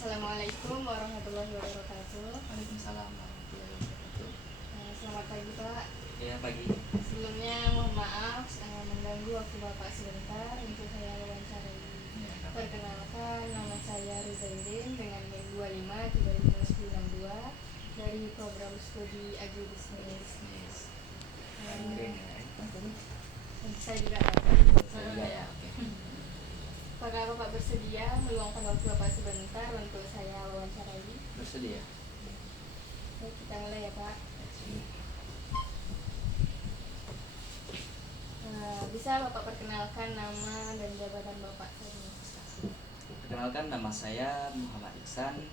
Assalamualaikum warahmatullahi wabarakatuh. Waalaikumsalam warahmatullahi wabarakatuh. Selamat pagi Pak. Ya, pagi. Sebelumnya mohon maaf mengganggu waktu Bapak sebentar untuk saya wawancarai. Ya, Perkenalkan, nama saya Rizaidin dengan NIM 25 dari program studi agribisnis. Saya juga Saya ya, oke. Apakah Bapak bersedia meluangkan waktu Bapak sebentar untuk saya wawancarai? Bersedia. Baik, kita mulai ya Pak. Bisa Bapak perkenalkan nama dan jabatan Bapak tadi? Perkenalkan, nama saya Muhammad Iksan.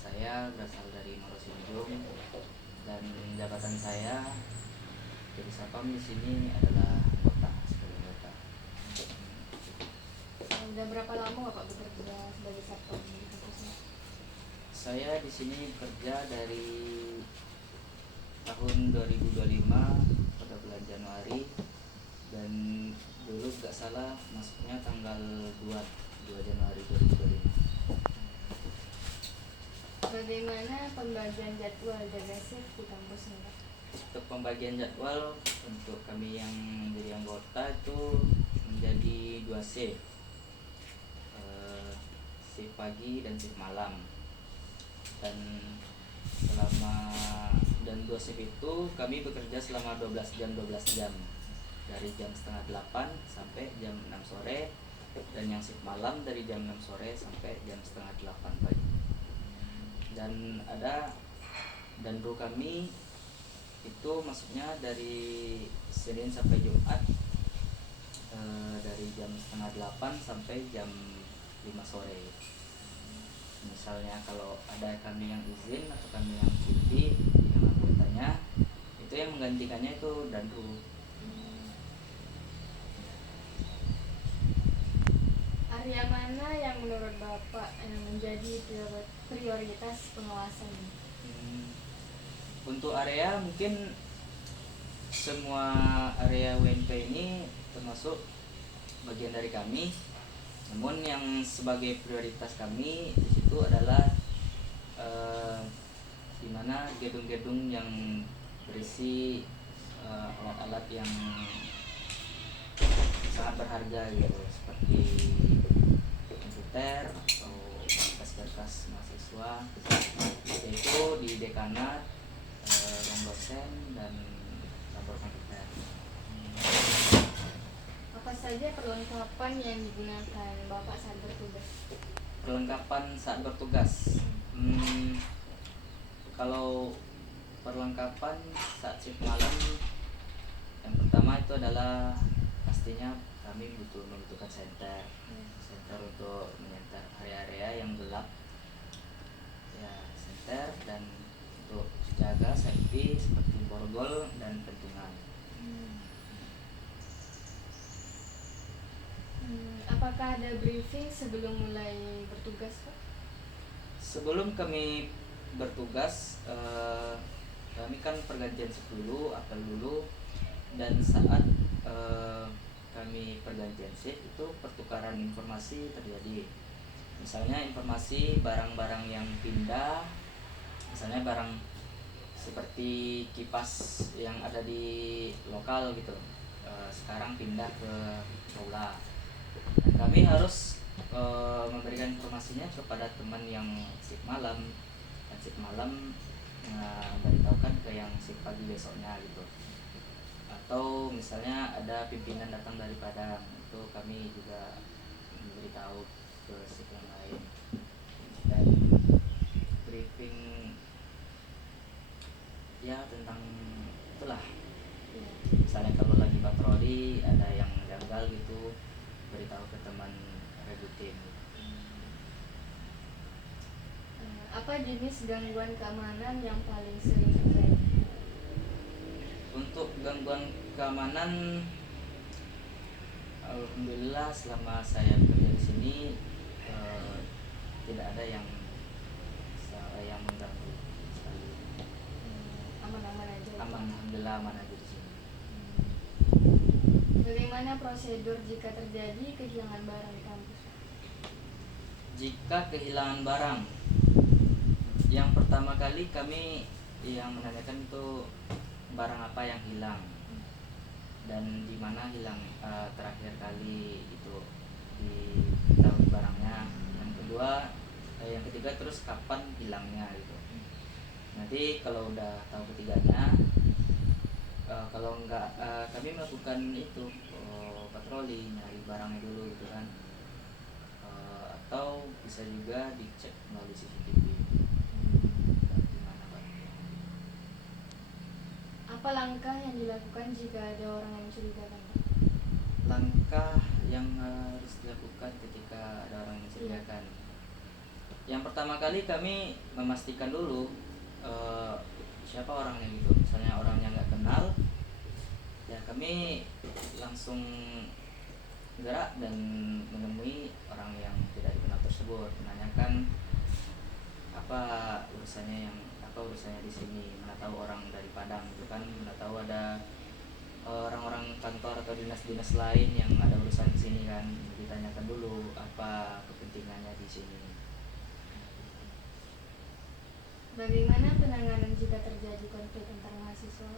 Saya berasal dari Morosinjung dan jabatan saya jadi Satpam di sini adalah anggota sebagai anggota. Sudah berapa lama Bapak bekerja sebagai satpam di kampusnya? Saya di sini bekerja dari tahun 2025 pada bulan Januari, dan dulu gak salah masuknya tanggal 2 Januari 2025. Bagaimana pembagian jadwal jaga shift di kampusnya Pak? Untuk pembagian jadwal untuk kami yang menjadi anggota itu menjadi 2 shift, shift pagi dan shift malam. Dan 2 shift itu kami bekerja selama 12 jam dari jam setengah 8 sampai jam 6 sore, dan yang shift malam dari jam 6 sore sampai jam setengah 8 pagi. Dan kru kami itu masuknya dari Senin sampai Jumat, dari jam setengah 8 sampai jam 5 sore. Misalnya kalau ada kami yang izin atau kami yang cuti, yang anggotanya itu yang menggantikannya itu danru. Area mana yang menurut Bapak menjadi prioritas pengawasan? Untuk area, mungkin semua area WNP ini termasuk bagian dari kami. Namun yang sebagai prioritas kami di situ adalah di mana gedung-gedung yang berisi alat-alat yang sangat berharga gitu, seperti komputer atau berkas-berkas mahasiswa, yaitu di dekanat, ruang dosen, dan kantor komputer. Apa saja perlengkapan yang digunakan Bapak saat bertugas? Perlengkapan saat bertugas, kalau perlengkapan saat shift malam, yang pertama itu adalah pastinya kami membutuhkan senter untuk menyenter area-area yang gelap ya, senter, dan untuk jaga safety seperti borgol dan pentungan. Apakah ada briefing sebelum mulai bertugas Pak? Sebelum kami bertugas, kami kan pergantian shift dulu, apel dulu, dan saat kami pergantian shift itu pertukaran informasi terjadi. Misalnya informasi barang-barang yang pindah, misalnya barang seperti kipas yang ada di lokal gitu, sekarang pindah ke aula. Dan kami harus memberikan informasinya kepada teman yang shift malam, dan shift malam memberitahukan ke yang shift pagi besoknya gitu. Atau misalnya ada pimpinan datang dari Padang, itu kami juga memberitahu ke shift yang lain. Dan briefing ya tentang itulah, misalnya kalau lagi patroli ada yang gagal gitu, beritahu ke teman rebutin. Apa jenis gangguan keamanan yang paling sering terjadi? Untuk gangguan keamanan, alhamdulillah selama saya bekerja di sini tidak ada yang mengganggu sekali. Aman-aman aja. Aman, alhamdulillah aman aja di sini. Bagaimana prosedur jika terjadi kehilangan barang di kampus? Jika kehilangan barang, yang pertama kali kami yang menanyakan itu barang apa yang hilang dan di mana hilang terakhir kali itu ditaruh barangnya. Yang ketiga terus kapan hilangnya gitu. Nanti kalau udah tahu ketiganya, kalau enggak kami melakukan itu patroli nyari barangnya dulu gitu kan. Atau bisa juga dicek melalui CCTV di mana barangnya. Apa langkah yang dilakukan jika ada orang yang mencurigakan, Pak? Langkah yang harus dilakukan ketika ada orang yang mencurigakan. Yang pertama kali kami memastikan dulu siapa orangnya gitu. Misalnya orangnya nggak kenal, ya kami langsung gerak dan menemui orang yang tidak dikenal tersebut, menanyakan apa urusannya di sini. Mana tahu orang dari Padang gitu kan, mana tahu ada orang-orang kantor atau dinas-dinas lain yang ada urusan di sini kan, ditanyakan dulu apa kepentingannya di sini. Bagaimana penanganan jika terjadi konflik antar mahasiswa?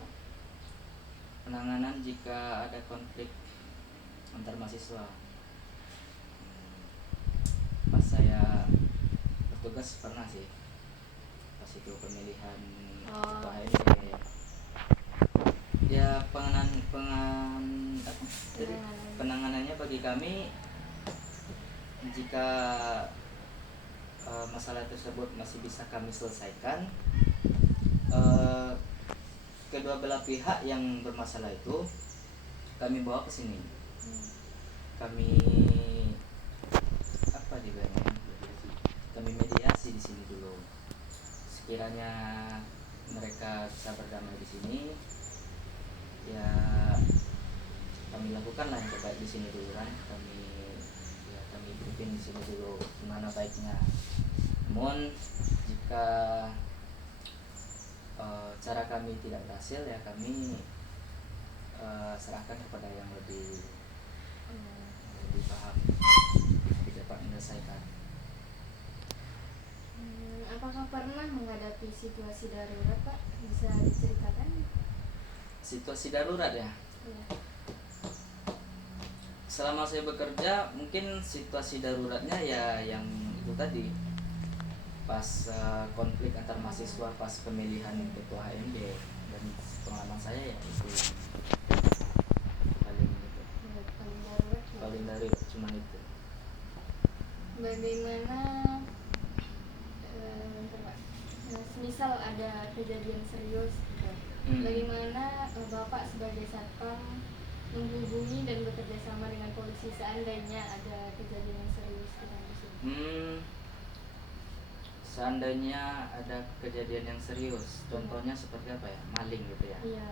Penanganan jika ada konflik antar mahasiswa. Pas saya bertugas pernah sih, pas itu pemilihan ketua HMB. Ya penanganannya bagi kami, jika masalah tersebut masih bisa kami selesaikan, kedua belah pihak yang bermasalah itu kami bawa ke sini. Kami kami mediasi di sini dulu. Sekiranya mereka bisa berdamai di sini, ya kami lakukan lah yang terbaik di sini dulu kan. Kami briefing di sini dulu gimana baiknya. Namun jika cara kami tidak berhasil, ya kami serahkan kepada yang lebih paham, lebih dapat menyelesaikan. Apakah pernah menghadapi situasi darurat, Pak? Bisa diceritakan? Situasi darurat ya? Iya. Selama saya bekerja, mungkin situasi daruratnya ya yang itu tadi, pas konflik antar mahasiswa pas pemilihan ketua HMB, dan pengalaman saya ya itu paling darurat cuma itu. Bagaimana misal ada kejadian serius gitu. Bagaimana Bapak sebagai satpam menghubungi dan bekerja sama dengan polisi seandainya ada kejadian yang serius di kampus ini? Seandainya ada kejadian yang serius, contohnya seperti apa ya? Maling gitu ya? Iya.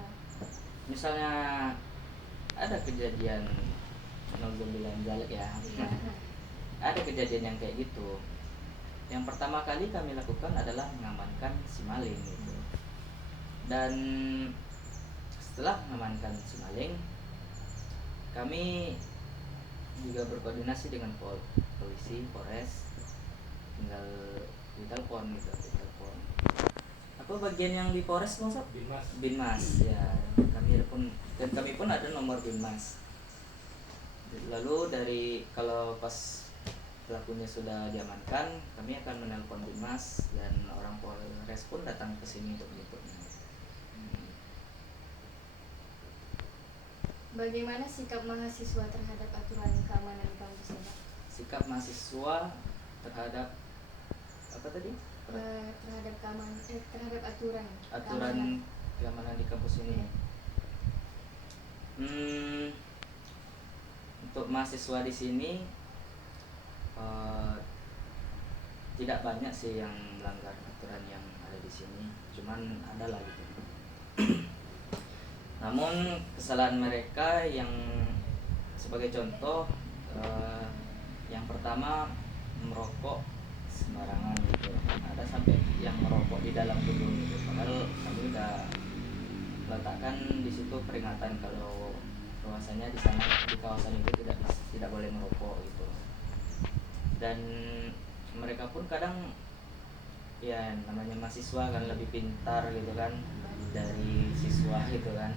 Misalnya ada kejadian galak ya. Iya. Ada kejadian yang kayak gitu. Yang pertama kali kami lakukan adalah mengamankan si maling gitu. Dan setelah mengamankan si maling, kami juga berkoordinasi dengan polisi, Polres, tinggal ditelepon gitu, ditelepon. Apa bagian yang di Polres, Bang Sob? Binmas ya. Kami pun ada nomor Binmas. Lalu kalau pas pelakunya sudah diamankan, kami akan menelpon Binmas dan orang Polres pun datang ke sini untuk menjemputnya. Bagaimana sikap mahasiswa terhadap aturan keamanan di kampus ini, Pak? Sikap mahasiswa terhadap apa tadi? Terhadap terhadap aturan keamanan di kampus ini. Untuk mahasiswa di sini tidak banyak sih yang melanggar aturan yang ada di sini, cuman ada lah gitu. Namun kesalahan mereka yang sebagai contoh, yang pertama merokok sembarangan gitu. Ada sampai yang merokok di dalam gedung gitu. Padahal kami udah letakkan di situ peringatan kalau bahwasanya di kawasan itu tidak boleh merokok gitu. Dan mereka pun kadang ya namanya mahasiswa kan lebih pintar gitu kan dari siswa gitu kan.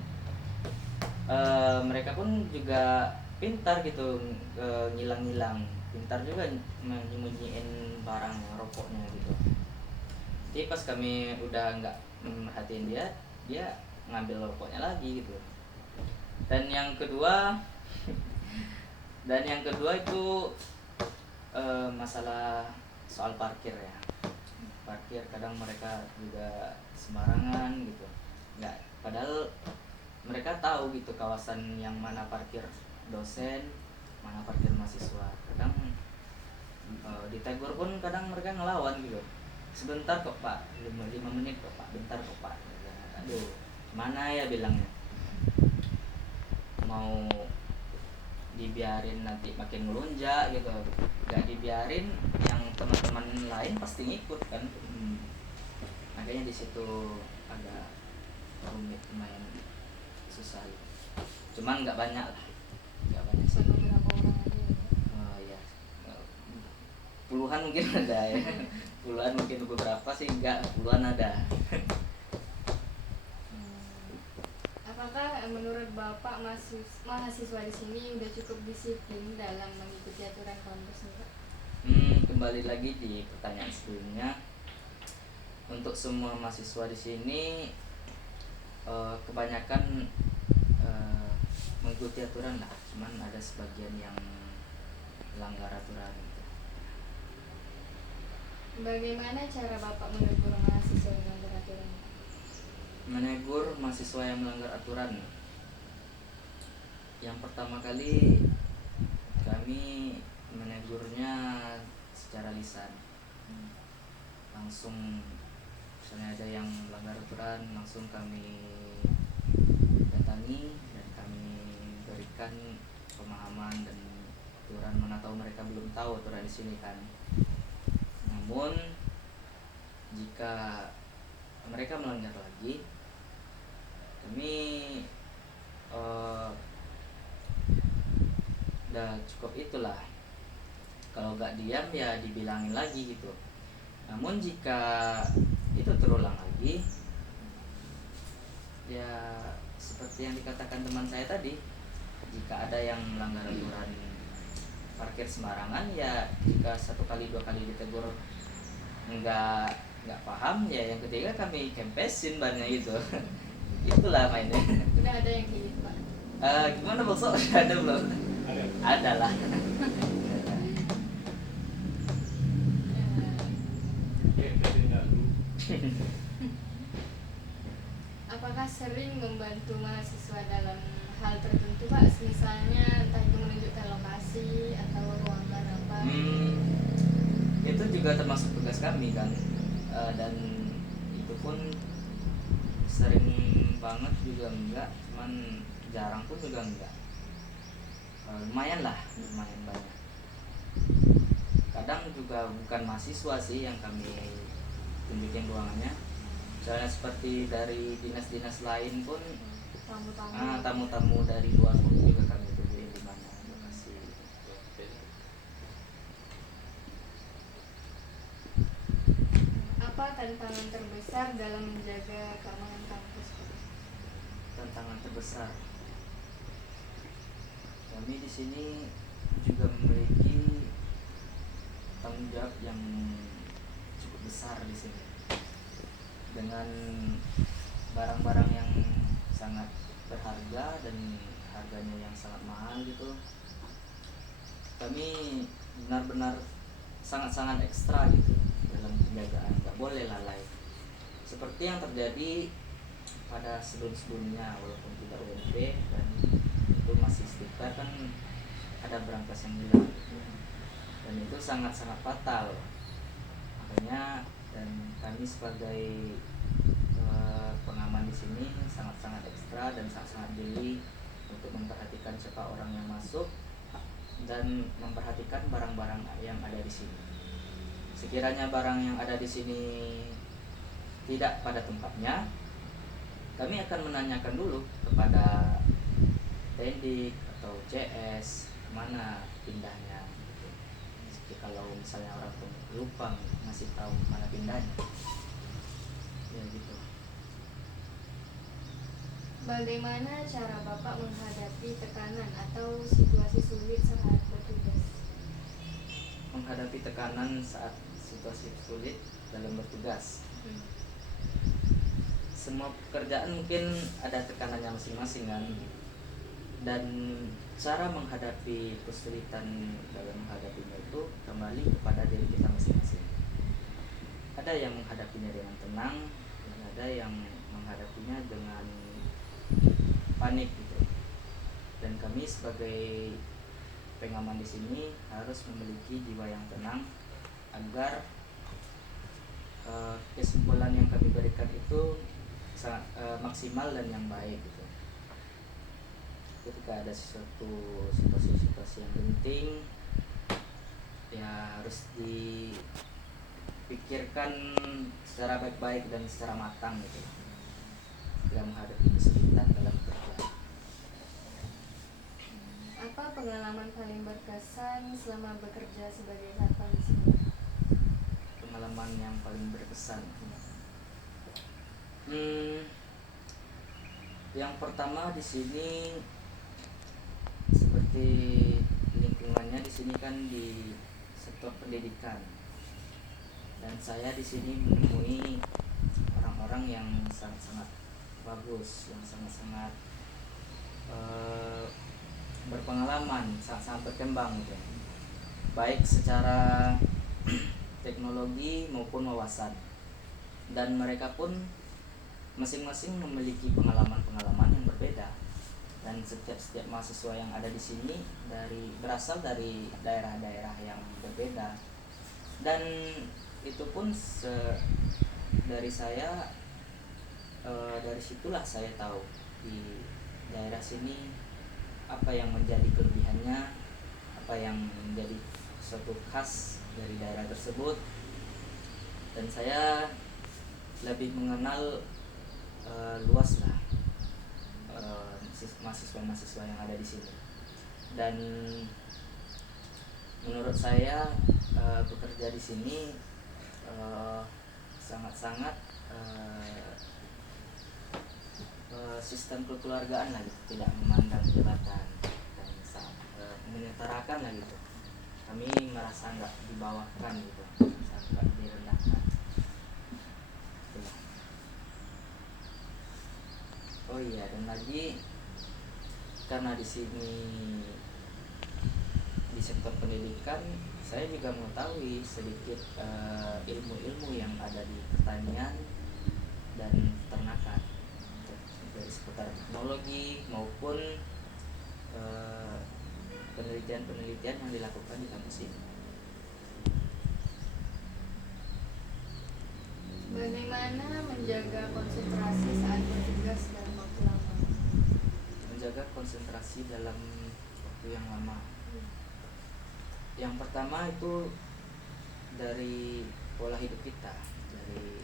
Mereka pun juga pintar gitu, ngilang-ngilang, pintar juga menyembunyiin barang rokoknya gitu. Jadi pas kami udah nggak merhatiin dia, dia ngambil rokoknya lagi gitu. Dan yang kedua itu masalah soal parkir ya. Parkir kadang mereka juga sembarangan gitu, nggak, padahal mereka tahu gitu kawasan yang mana parkir dosen, mana parkir mahasiswa. Kadang ditegur pun kadang mereka ngelawan gitu, sebentar kok pak, 5 menit kok pak, bentar kok pak. Aduh, mana ya bilangnya, mau dibiarin nanti makin melunjak gitu, gak dibiarin yang teman-teman lain pasti ngikut kan. Makanya di situ agak rumit, lumayan susah gitu. Cuman nggak banyak lah, nggak banyak sih. Beberapa orang aja ya. Oh ya, puluhan mungkin ada ya. Puluhan mungkin, beberapa sih enggak, puluhan ada. Apakah menurut Bapak mahasiswa di sini udah cukup disiplin dalam mengikuti aturan kampus nih Pak? Kembali lagi di pertanyaan sebelumnya, untuk semua mahasiswa di sini kebanyakan mengikuti aturan lah, cuman ada sebagian yang melanggar aturan gitu. Bagaimana cara Bapak menegur mahasiswa yang melanggar aturan? Menegur mahasiswa yang melanggar aturan, yang pertama kali kami menegurnya secara lisan, langsung. Misalnya ada yang melanggar aturan, langsung kami datangi dan kami berikan pemahaman dan aturan, mana tahu mereka belum tahu aturan di sini kan. Namun jika mereka melanggar lagi, kami udah cukup itulah, kalau gak diam ya dibilangin lagi gitu. Namun jika itu terulang lagi, ya seperti yang dikatakan teman saya tadi, jika ada yang melanggar aturan parkir sembarangan, ya jika 1 kali 2 kali ditegur nggak paham, ya yang ketiga kami kempesin bannya gitu. Itulah mainnya. Udah ada yang kayak gitu Pak? Gimana bosok? Ada belum? Ada lah. Apakah sering membantu mahasiswa dalam hal tertentu Pak? Misalnya entah itu menunjukkan lokasi atau ruangan apa? Itu juga termasuk tugas kami kan, dan itu pun sering banget juga enggak, cuman jarang pun juga enggak. Lumayan lah, lumayan banyak. Kadang juga bukan mahasiswa sih yang kami tunjukin ruangannya, misalnya seperti dari dinas-dinas lain pun, tamu-tamu dari luar pun juga kami tunjukin di mana lokasi. Apa tantangan terbesar dalam menjaga keamanan kampus Pak? Tantangan terbesar, kami di sini juga memiliki tanggung jawab yang cukup besar di sini, dengan barang-barang yang sangat berharga dan harganya yang sangat mahal gitu. Kami benar-benar sangat-sangat ekstra gitu dalam penjagaan, nggak boleh lalai seperti yang terjadi pada sebelum-sebelumnya, walaupun tidak UNP dan itu masih istiqlal kan, ada berangkas yang hilang dan itu sangat-sangat fatal. Makanya dan kami sebagai pengaman di sini sangat-sangat ekstra dan sangat-sangat jeli untuk memperhatikan siapa orang yang masuk dan memperhatikan barang-barang yang ada di sini. Sekiranya barang yang ada di sini tidak pada tempatnya, kami akan menanyakan dulu kepada Tendik atau CS mana pindahnya gitu. Seperti kalau misalnya orang tuh lupa ngasih tahu mana pindahnya, ya gitu. Bagaimana cara Bapak menghadapi tekanan atau situasi sulit saat bertugas? Menghadapi tekanan saat situasi sulit dalam bertugas. Semua pekerjaan mungkin ada tekanannya masing-masing kan, dan cara menghadapi kesulitan dalam menghadapinya itu kembali kepada diri kita masing-masing. Ada yang menghadapinya dengan tenang, dan ada yang menghadapinya dengan panik gitu. Dan kami sebagai pengaman di sini harus memiliki jiwa yang tenang agar kesimpulan yang kami berikan itu sangat maksimal dan yang baik gitu. Ketika ada suatu situasi yang penting, ya harus dipikirkan secara baik-baik dan secara matang gitu dalam menghadapi kesulitan dalam kerja. Apa pengalaman paling berkesan selama bekerja sebagai satpam di sini? Pengalaman yang paling berkesan. Yang pertama di sini seperti lingkungannya di sini kan di sektor pendidikan, dan saya di sini menemui orang-orang yang sangat-sangat bagus, yang sangat-sangat berpengalaman, sangat-sangat berkembang gitu, baik secara teknologi maupun wawasan, dan mereka pun masing-masing memiliki pengalaman-pengalaman yang berbeda. Dan setiap mahasiswa yang ada di sini berasal dari daerah-daerah yang berbeda, dan itu pun dari saya, dari situlah saya tahu di daerah sini apa yang menjadi kelebihannya, apa yang menjadi suatu khas dari daerah tersebut, dan saya lebih mengenal luas lah mahasiswa-mahasiswa yang ada di sini. Dan menurut saya bekerja di sini sangat-sangat sistem kekeluargaan lah gitu, tidak memandang jabatan, dan menyetarakan lah gitu. Kami merasa nggak dibawakan gitu, nggak direndahkan. Oh iya, dan lagi karena di sini di sektor pendidikan, saya juga mengetahui sedikit ilmu-ilmu yang ada di pertanian dan peternakan, dari seputar teknologi maupun penelitian-penelitian yang dilakukan di kampus ini. Bagaimana menjaga konsentrasi saat bertugas dalam waktu lama? Menjaga konsentrasi dalam waktu yang lama. Yang pertama itu dari pola hidup kita, dari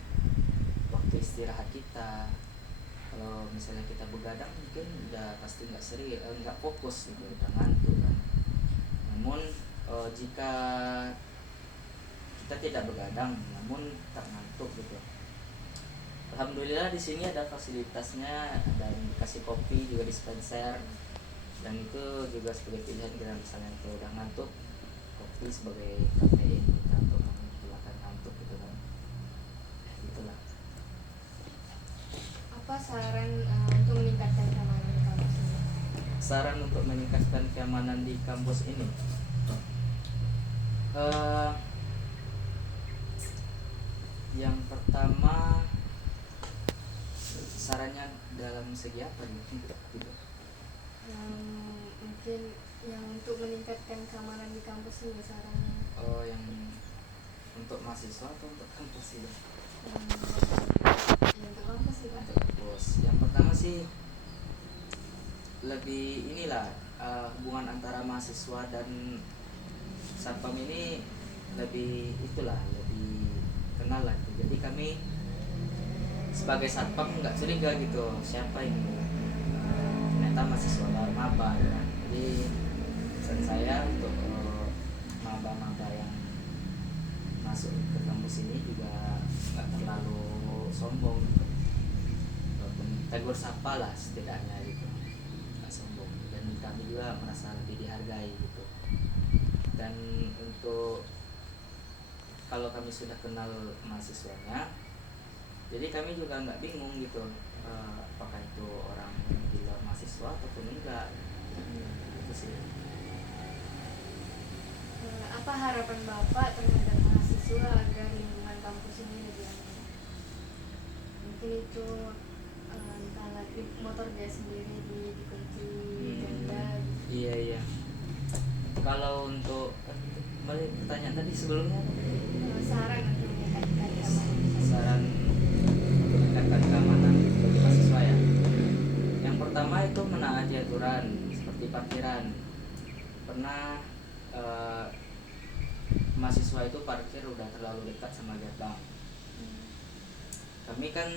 waktu istirahat kita. Kalau misalnya kita begadang mungkin udah pasti nggak fokus gitu, udah ngantuk kan. Namun jika kita tidak begadang namun tak ngantuk gitu, alhamdulillah di sini ada fasilitasnya, ada dikasih kopi juga, dispenser, dan itu juga sebagai pilihan kita. Misalnya kita udah ngantuk, kopi sebagai kafein kita untuk menghilangkan ngantuk gitu kan. Itulah. Apa saran untuk meningkatkan keamanan di kampus ini? Saran untuk meningkatkan keamanan di kampus ini, yang pertama, sarannya dalam segi apa gitu? Mungkin yang untuk meningkatkan keamanan di kampus ini sarannya. Oh, yang untuk mahasiswa atau untuk kampus itu? Untuk kampus sih Pak. Untuk kampus. Yang pertama sih lebih inilah hubungan antara mahasiswa dan satpam ini lebih kenal lah gitu. Jadi kami sebagai satpam nggak curiga gitu siapa ini, ternyata mahasiswa baru maba ya. Jadi pesan saya untuk maba-maba masuk ke kampus ini juga nggak terlalu sombong gitu. Walaupun tegur sapa lah setidaknya gitu, nggak sombong, dan kami juga merasa lebih dihargai gitu. Dan untuk kalau kami sudah kenal mahasiswanya, jadi kami juga nggak bingung gitu, apakah itu orang di luar mahasiswa ataupun enggak gitu sih. Apa harapan Bapak terhadap mahasiswa agar lingkungan kampus ini lebih aman? Mungkin itu entahlah motor dia sendiri dikunci ganda gitu. Iya. Kalau untuk kembali pertanyaan tadi sebelumnya, Saran untuk meningkatkan keamanan. saran untuk meningkatkan keamanan bagi mahasiswa ya. Yang pertama itu menaati aturan seperti parkiran. Pernah mahasiswa itu parkir udah terlalu dekat sama gerbang. Kami kan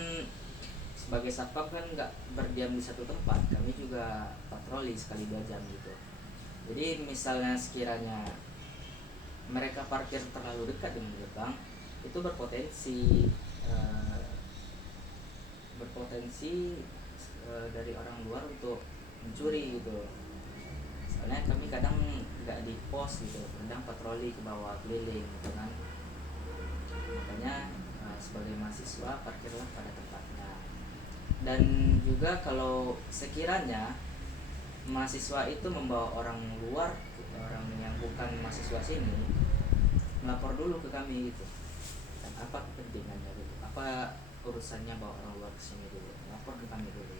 sebagai satpam kan nggak berdiam di satu tempat, kami juga patroli sekali 2 jam gitu. Jadi misalnya sekiranya mereka parkir terlalu dekat dengan gerbang, itu berpotensi dari orang luar untuk mencuri gitu. Soalnya kami kadang nggak di pos gitu, kadang patroli ke bawah keliling gitu kan. Makanya sebagai mahasiswa parkirlah pada tempatnya. Dan juga kalau sekiranya mahasiswa itu membawa orang luar, orang yang bukan mahasiswa sini, melapor dulu ke kami gitu. Dan apa kepentingannya gitu, apa urusannya bawa orang luar ke sini dulu, lapor ke kami dulu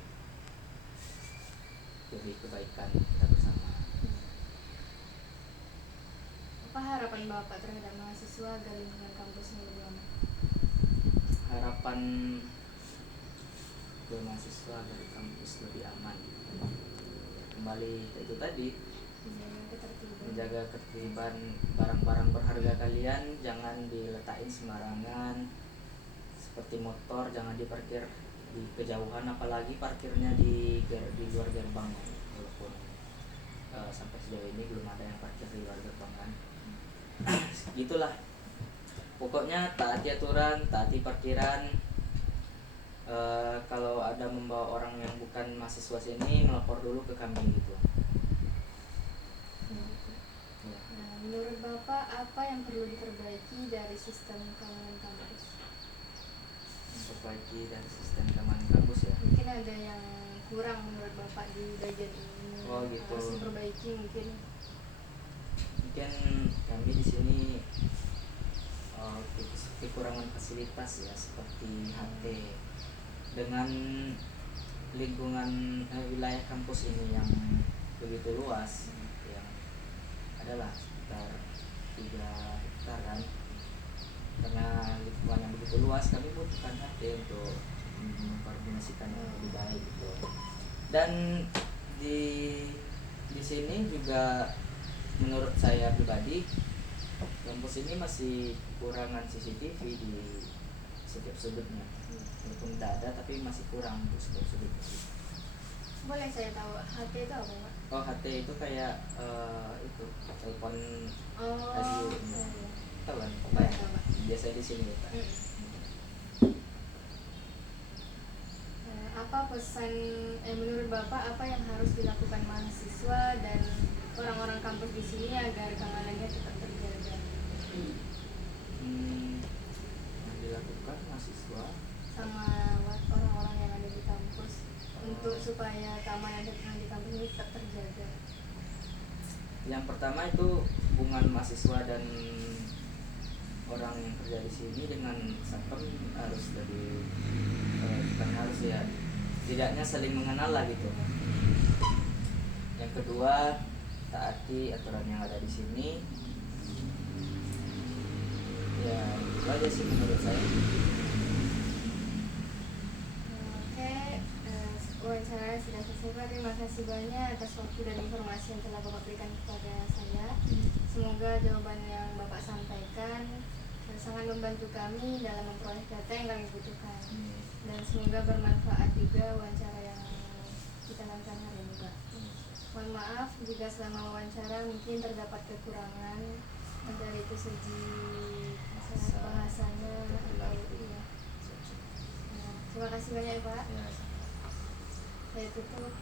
demi kebaikan kita bersama. Apa harapan Bapak terhadap mahasiswa agar lingkungan kampus ini lebih aman? Harapan ke mahasiswa dari kampus lebih aman, kembali ke itu tadi, menjaga ketertiban, barang-barang berharga kalian jangan diletakin sembarangan, seperti motor jangan diparkir di kejauhan, apalagi parkirnya di luar gerbang. Walaupun sampai sejauh ini belum ada yang parkir di luar gerbang kan. Gitulah pokoknya, taati aturan, taati parkiran. Kalau ada membawa orang yang bukan mahasiswa sini, melapor dulu ke kami gitu. Nah, menurut Bapak apa yang perlu diperbaiki dari sistem keamanan kampus? Memperbaiki dari sistem keamanan kampus ya. Mungkin ada yang kurang menurut Bapak di bagian ini. Oh gitu. Harus diperbaiki mungkin. Mungkin kami di sini kekurangan fasilitas ya, seperti HT. Dengan lingkungan wilayah kampus ini yang begitu luas, yang adalah sekitar 3 hektar kan. Karena lingkungan yang begitu luas, kami butuhkan HT untuk mengkoordinasikan yang lebih baik gitu. Dan di sini juga menurut saya pribadi, kampus ini masih kekurangan CCTV di setiap sudutnya. Walaupun tidak ada, tapi masih kurang untuk setiap sudutnya. Boleh saya tahu HT itu apa, Pak? Oh, HT itu kayak itu telepon iya. radio. Tahu kan? Biasa di sini ya, Pak. Apa pesan menurut Bapak apa yang harus dilakukan mahasiswa dan orang-orang kampus di sini agar keamanannya tetap terjaga? Yang dilakukan mahasiswa sama orang-orang yang ada di kampus untuk supaya keamanan di kampus ini tetap terjaga. Yang pertama itu hubungan mahasiswa dan orang yang kerja di sini dengan satpam harus bukan harus ya, tidaknya saling mengenal lah gitu. Yang kedua, taati aturan yang ada di sini. Ya, itu aja sih menurut saya. Wawancara sudah selesai, Pak. Terima kasih banyak atas waktu dan informasi yang telah Bapak berikan kepada saya. Semoga jawaban yang Bapak sampaikan sangat membantu kami dalam memperoleh data yang kami butuhkan. Dan semoga bermanfaat juga wawancara yang kita lakukan hari ini, Pak. Mohon maaf jika selama wawancara mungkin terdapat kekurangan, dari itu segi Terima kasih banyak Pak. Ya, Saya tutup.